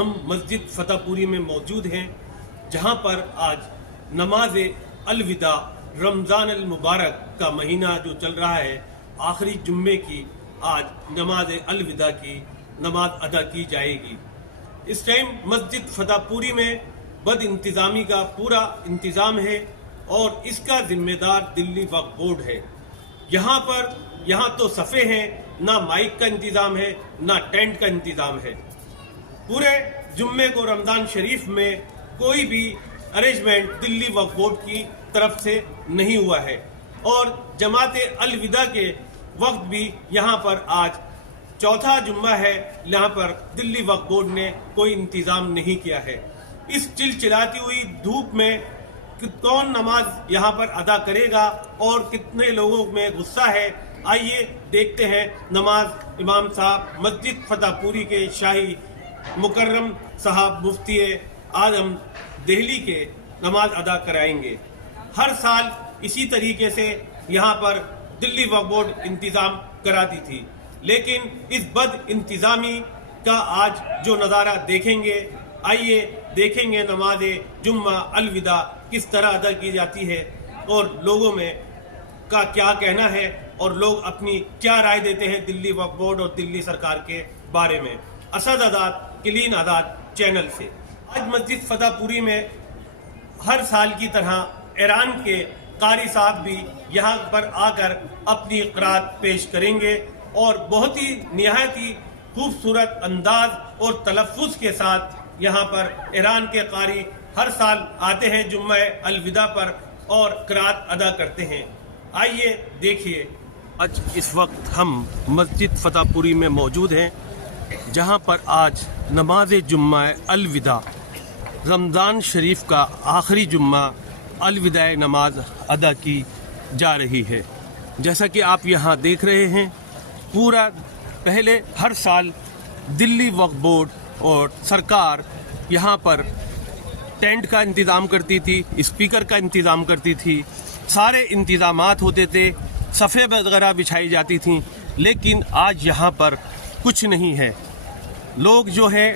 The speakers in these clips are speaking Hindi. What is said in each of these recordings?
हम मस्जिद फतेहपुरी में मौजूद हैं, जहां पर आज नमाज अलविदा रमज़ान अल मुबारक का महीना जो चल रहा है, आखिरी जुम्मे की आज नमाज अलविदा की नमाज अदा की जाएगी। इस टाइम मस्जिद फतेहपुरी में बद इंतज़ामी का पूरा इंतज़ाम है और इसका जिम्मेदार दिल्ली वक्फ बोर्ड है। यहाँ तो सफ़े हैं, ना माइक का इंतज़ाम है, ना टेंट का इंतज़ाम है। पूरे जुम्मे को रमज़ान शरीफ में कोई भी अरेंजमेंट दिल्ली वक्फ बोर्ड की तरफ से नहीं हुआ है और जमात अलविदा के वक्त भी यहाँ पर आज चौथा जुम्मा है, यहाँ पर दिल्ली वक्फ बोर्ड ने कोई इंतज़ाम नहीं किया है। इस चिलचिलाती हुई धूप में कौन नमाज यहाँ पर अदा करेगा और कितने लोगों में गुस्सा है, आइए देखते हैं। नमाज इमाम साहब मस्जिद फतेहपुरी के शाही मुकर्रम साहब मुफ्ती आजम दिल्ली के नमाज अदा कराएंगे। हर साल इसी तरीके से यहाँ पर दिल्ली वक्फ बोर्ड इंतज़ाम कराती थी, लेकिन इस बद इंतज़ामी का आज जो नज़ारा देखेंगे, आइए देखेंगे नमाज जुम्मा अलविदा किस तरह अदा की जाती है और लोगों में का क्या कहना है और लोग अपनी क्या राय देते हैं दिल्ली वक्फ बोर्ड और दिल्ली सरकार के बारे में। असद आज़ाद क्लीन आज़ाद चैनल से। आज मस्जिद फतेहपुरी में हर साल की तरह ईरान के कारी साहब भी यहाँ पर आकर अपनी क़रात पेश करेंगे और बहुत ही निहायत ही खूबसूरत अंदाज और तलफ़्फ़ुज़ के साथ यहाँ पर ईरान के कारी हर साल आते हैं जुम्मा अलविदा पर और क़रात अदा करते हैं। आइए देखिए। आज इस वक्त हम मस्जिद फतेहपुरी में मौजूद हैं, जहाँ पर आज नमाज जुम्मा अलविदा रमज़ान शरीफ का आखिरी जुम्मा अलविदा नमाज अदा की जा रही है। जैसा कि आप यहाँ देख रहे हैं, पूरा पहले हर साल दिल्ली वक्फ बोर्ड और सरकार यहाँ पर टेंट का इंतज़ाम करती थी, स्पीकर का इंतज़ाम करती थी, सारे इंतज़ामात होते थे, सफ़े वगैरह बिछाई जाती थी, लेकिन आज यहाँ पर कुछ नहीं है। लोग जो है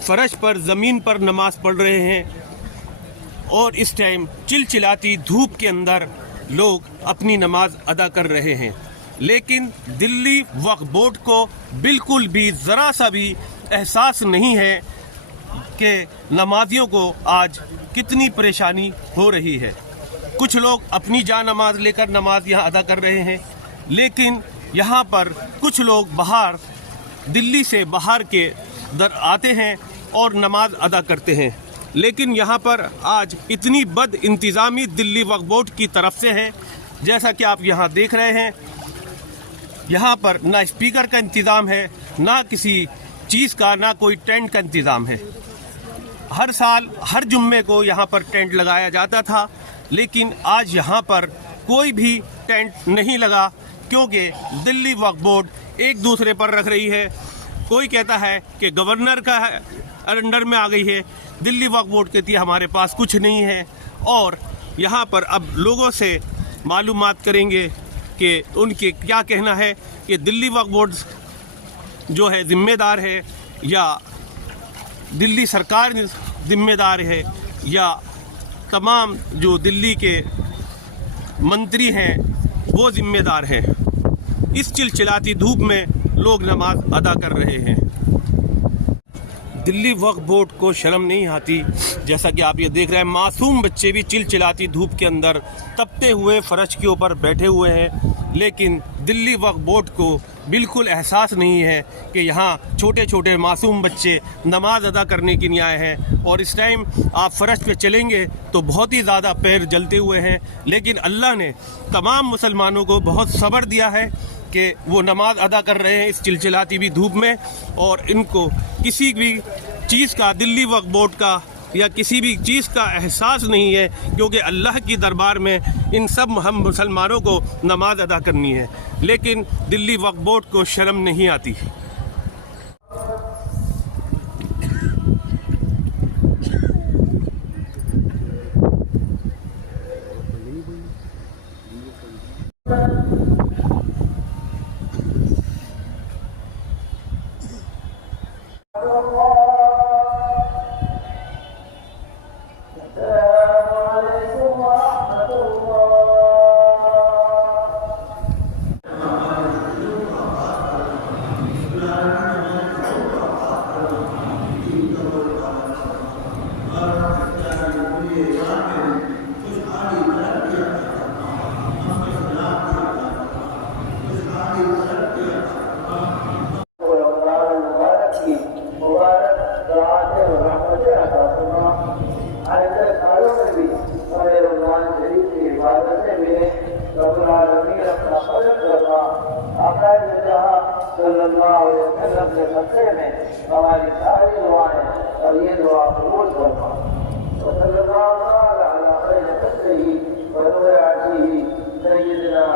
फर्श पर ज़मीन पर नमाज़ पढ़ रहे हैं और इस टाइम चिलचिलाती धूप के अंदर लोग अपनी नमाज अदा कर रहे हैं, लेकिन दिल्ली वक्फ बोर्ड को बिल्कुल भी ज़रा सा भी एहसास नहीं है कि नमाजियों को आज कितनी परेशानी हो रही है। कुछ लोग अपनी जान नमाज लेकर नमाज यहाँ अदा कर रहे हैं, लेकिन यहाँ पर कुछ लोग बाहर दिल्ली से बाहर के दर आते हैं और नमाज अदा करते हैं, लेकिन यहाँ पर आज इतनी बद इंतज़ामी दिल्ली वक्फ बोर्ड की तरफ से है। जैसा कि आप यहाँ देख रहे हैं, यहाँ पर ना स्पीकर का इंतज़ाम है, ना किसी चीज़ का, ना कोई टेंट का इंतज़ाम है। हर साल हर जुम्मे को यहाँ पर टेंट लगाया जाता था, लेकिन आज यहाँ पर कोई भी टेंट नहीं लगा, क्योंकि दिल्ली वक्फ बोर्ड एक दूसरे पर रख रही है। कोई कहता है कि गवर्नर का अंडर में आ गई है, दिल्ली वक्फ बोर्ड कहती है हमारे पास कुछ नहीं है। और यहाँ पर अब लोगों से मालूमात करेंगे कि उनके क्या कहना है कि दिल्ली वक्फ बोर्ड जो है ज़िम्मेदार है या दिल्ली सरकार ज़िम्मेदार है या तमाम जो दिल्ली के मंत्री हैं वो ज़िम्मेदार हैं। इस चिलचिलाती धूप में लोग नमाज अदा कर रहे हैं। दिल्ली वक्फ बोर्ड को शर्म नहीं आती। जैसा कि आप ये देख रहे हैं, मासूम बच्चे भी चिलचिलाती धूप के अंदर तपते हुए फर्श के ऊपर बैठे हुए हैं, लेकिन दिल्ली वक्फ बोर्ड को बिल्कुल एहसास नहीं है कि यहाँ छोटे छोटे मासूम बच्चे नमाज अदा करने के लिए आए हैं। और इस टाइम आप फर्श पे चलेंगे तो बहुत ही ज़्यादा पैर जलते हुए हैं, लेकिन अल्लाह ने तमाम मुसलमानों को बहुत सब्र दिया है कि वो नमाज अदा कर रहे हैं इस चिलचिलाती भी धूप में, और इनको किसी भी चीज़ का, दिल्ली वक्फ बोर्ड का या किसी भी चीज़ का एहसास नहीं है, क्योंकि अल्लाह की दरबार में इन सब हम मुसलमानों को नमाज अदा करनी है, लेकिन दिल्ली वक्फ बोर्ड को शर्म नहीं आती। सल्लल्लाहु अलैहि वसल्लम के खतरे में हमारी सारी दुआएं और ये दुआ कबूल फरमा। सल्लल्लाहु अलैहि वसल्लम व नूर आशिही सय्यदना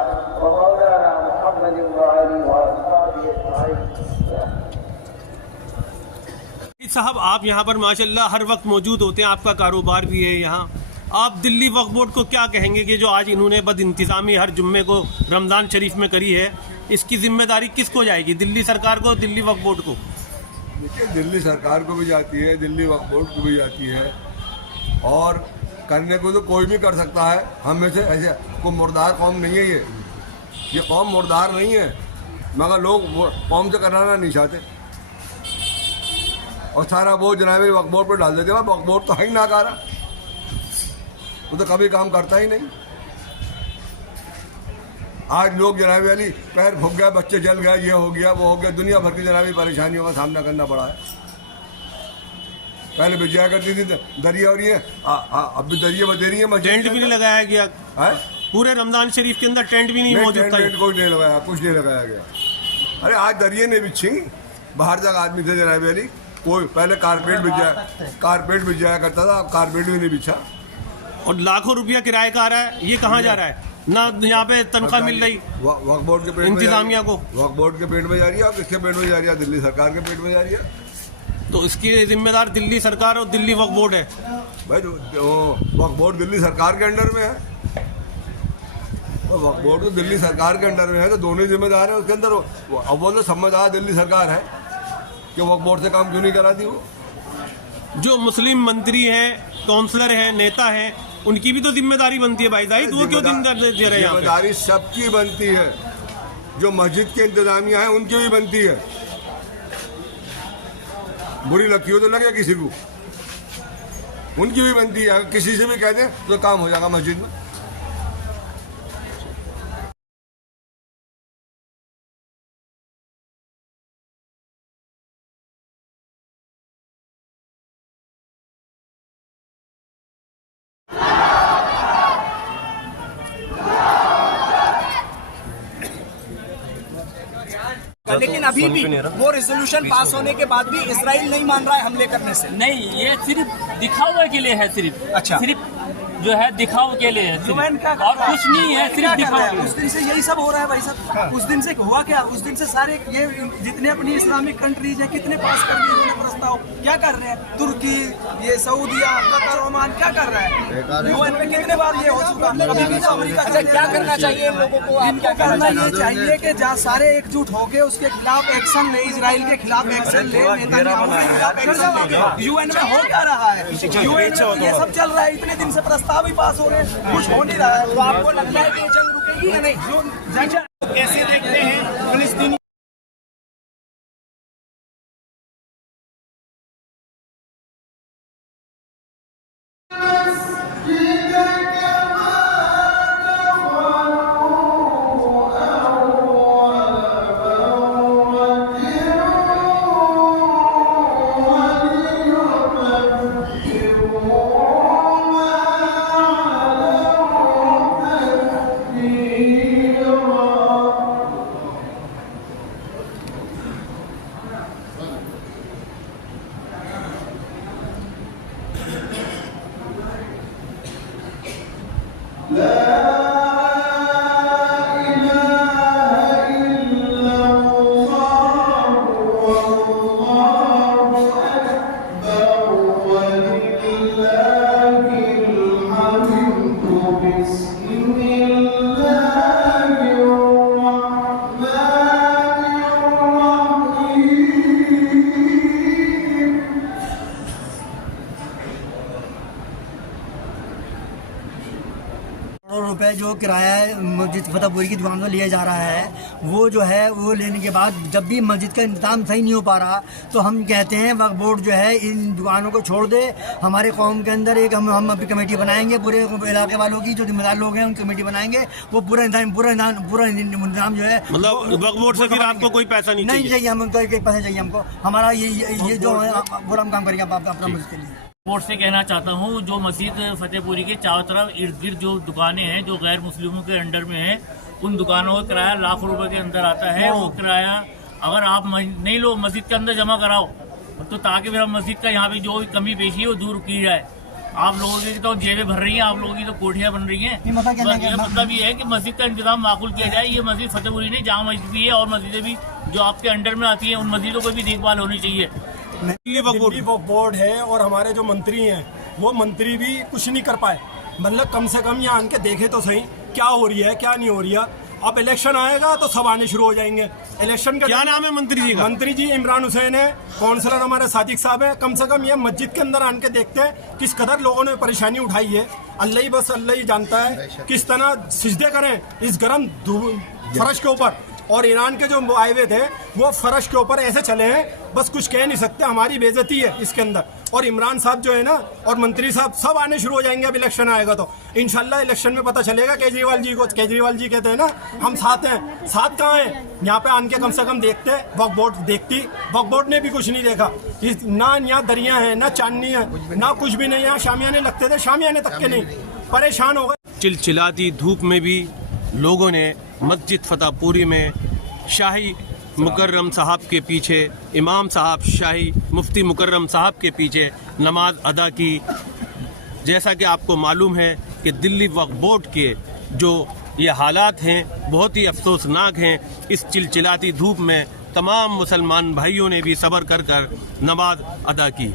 व मौलाना मुहम्मद व आलिहि व अस्हाबिहि अजमाइन। साहब, आप यहाँ पर माशाल्लाह हर वक्त मौजूद होते हैं, आपका कारोबार भी है यहाँ। आप दिल्ली वक्फ बोर्ड को क्या कहेंगे कि जो आज इन्होंने बदइंतज़ामी हर जुम्मे को रमज़ान शरीफ में करी है, इसकी जिम्मेदारी किसको जाएगी? दिल्ली सरकार को, दिल्ली वक्फ बोर्ड को? देखिए, दिल्ली सरकार को भी जाती है, दिल्ली वक्फ बोर्ड को भी जाती है, और करने को तो कोई भी कर सकता है। हम में से ऐसे कोई मुर्दार कौम नहीं है। ये कौम मुर्दार नहीं है, मगर लोग कौम से कराना नहीं चाहते और सारा वो जनाब वक्फ बोर्ड पर डाल देते हैं। वक्फ बोर्ड तो है ही नाकारा, वो तो कभी काम करता ही नहीं। आज लोग जनाब वाली पैर फूक गया, बच्चे जल गए, ये हो गया, वो हो गया, दुनिया भर की जनाबी परेशानियों का सामना करना पड़ा है। पहले भिजाया करती थी दरिया, और ये अब भी दरिया बदे रही है। टेंट भी नहीं लगाया गया है? पूरे रमजान शरीफ के अंदर टेंट भी नहीं मौजूद था? टेंट कोई नहीं लगाया, कुछ नहीं लगाया गया। अरे आज दरिया नहीं बिछी, बाहर तक आदमी थे जनाब वाली। कोई पहले कारपेट बिछ जाया करता था, अब कारपेट भी नहीं बिछा। और लाखों रुपया किराए का आ रहा है, ये कहाँ जा रहा है? ना यहाँ पे तनख्वाह मिल रही वक्फ बोर्ड के पेट इंतजामिया को। वक्फ बोर्ड के पेट में जा रही है, और किसके पेट में जा रही है? दिल्ली सरकार के पेट में जा रही है। तो इसकी जिम्मेदार दिल्ली सरकार और दिल्ली वक्फ बोर्ड है। भाई वक्फ बोर्ड दिल्ली सरकार के अंडर में है, वक्फ बोर्ड तो दिल्ली सरकार के अंडर में है, तो दोनों जिम्मेदार है उसके अंदर। अब वो तो समझदार दिल्ली सरकार है कि वक्फ बोर्ड से काम क्यों नहीं कराती वो। जो मुस्लिम मंत्री हैं, काउंसलर हैं, नेता हैं, उनकी भी तो जिम्मेदारी बनती है भाई जाहिद, वो क्यों जिम्मेदारी दे रहे हैं? जिम्मेदारी सबकी बनती है, जो मस्जिद के इंतजामिया है उनकी भी बनती है। बुरी लगती हो तो लगे किसी को, उनकी भी बनती है। अगर किसी से भी कह दें तो काम हो जाएगा मस्जिद में। लेकिन अभी भी वो रेजोल्यूशन पास होने के बाद भी इजराइल नहीं मान रहा है हमले करने से। नहीं, ये सिर्फ दिखावे के लिए है, सिर्फ। अच्छा, सिर्फ जो है दिखाव के लिए है, और कुछ नहीं है, सिर्फ दिखावा। उस दिन से यही सब हो रहा है भाई साहब। उस दिन से हुआ क्या? उस दिन से सारे ये जितने अपनी इस्लामिक कंट्रीज हैं कितने पास कर दिए उन्होंने प्रस्ताव। क्या कर रहे हैं? तुर्की, ये सऊदीया, कतर, ओमान क्या कर रहा है? यूएन में कितने बार ये हो चुका। अभी भी तो अमेरिका से क्या करना चाहिए इन लोगों को? इनको करना ये चाहिए कि जहाँ सारे एकजुट होके उसके खिलाफ एक्शन ले, इजराइल के खिलाफ एक्शन ले, नेतन्याहू के खिलाफ एक्शन ले। यूएन में हो क्या रहा है? यूएन में ये सब चल रहा है, इतने दिन से प्रस्ताव भी पास हो रहे हैं, कुछ हो नहीं रहा है। तो आपको लगता है कि ये जंग रुकेगी या नहीं? कैसे देखते हैं फिलिस्तीनी? रुपए जो किराया मस्जिद फतेहपुरी की दुकान में लिया जा रहा है, वो जो है वो लेने के बाद जब भी मस्जिद का इंतजाम सही नहीं हो पा रहा तो हम कहते हैं वक्फ बोर्ड जो है इन दुकानों को छोड़ दे। हमारे कौम के अंदर एक हम अभी कमेटी बनाएंगे, पूरे इलाके वालों की जो जिम्मेदार लोग हैं उनकी कमेटी बनाएंगे। वो पूरा इंतजाम जो है, मतलब वक्फ बोर्ड से फिर आपको कोई पैसा नहीं चाहिए। हमको पैसा चाहिए, हमको हमारा ये जो है पूरा हम काम करेंगे अपना मस्जिद के लिए। बोर्ड से कहना चाहता हूँ, जो मस्जिद फतेहपुरी के चारों तरफ इर्द गिर्द जो दुकानें हैं जो गैर मुस्लिमों के अंडर में हैं, उन दुकानों का किराया लाखों रुपए के अंदर आता है। वो किराया अगर आप नहीं लोग मस्जिद के अंदर जमा कराओ तो ताकि फिर मस्जिद का यहाँ पे जो भी कमी पेशी है वो दूर की जाए। आप लोगों की तो जेबें भर रही हैं, आप लोगों की तो कोठियाँ बन रही हैं। मतलब ये है कि मस्जिद का इंतजाम माकूल किया जाए। ये मस्जिद फतेहपुरी नहीं, जामा मस्जिद भी है और मस्जिदें भी जो आपके अंडर में आती हैं उन मस्जिदों को भी देखभाल होनी चाहिए। दिल्ली वक्फ बोर्ड है और हमारे जो मंत्री हैं वो मंत्री भी कुछ नहीं कर पाए। मतलब कम से कम यहाँ आके देखे तो सही क्या हो रही है क्या नहीं हो रही है। अब इलेक्शन आएगा तो सब आने शुरू हो जाएंगे। इलेक्शन का क्या नाम है मंत्री जी का? मंत्री जी इमरान हुसैन है, काउंसलर हमारे सादिक साहब है। कम से कम ये मस्जिद के अंदर आके देखते हैं किस कदर लोगों ने परेशानी उठाई है। अल्लाह ही बस अल्लाह ही जानता है किस तरह सिजदे करें इस गर्म फर्श के ऊपर। और ईरान के जो आए हुए थे वो फर्श के ऊपर ऐसे चले हैं, बस कुछ कह नहीं सकते। हमारी बेइज्जती है इसके अंदर। और इमरान साहब जो है ना और मंत्री साहब सब आने शुरू हो जाएंगे। अब इलेक्शन आएगा तो इंशाल्लाह इलेक्शन में पता चलेगा केजरीवाल जी को। केजरीवाल जी कहते हैं ना हम साथ हैं, साथ कहाँ हैं? यहाँ पे आन के कम से कम देखते वक्फ बोर्ड देखती। वक्फ बोर्ड ने भी कुछ नहीं देखा। ना यहाँ दरिया है ना चांदनी है ना कुछ भी नहीं। यहाँ शामियाने लगते थे, शामियाने तक के नहीं। परेशान हो गए। चिलचिलाती धूप में भी लोगों ने मस्जिद फतेहपुरी में शाही मुकर्रम साहब के पीछे, इमाम साहब शाही मुफ्ती मुकर्रम साहब के पीछे नमाज अदा की। जैसा कि आपको मालूम है कि दिल्ली वक्फ बोर्ड के जो ये हालात हैं बहुत ही अफसोसनाक हैं। इस चिलचिलाती धूप में तमाम मुसलमान भाइयों ने भी सब्र कर नमाज अदा की।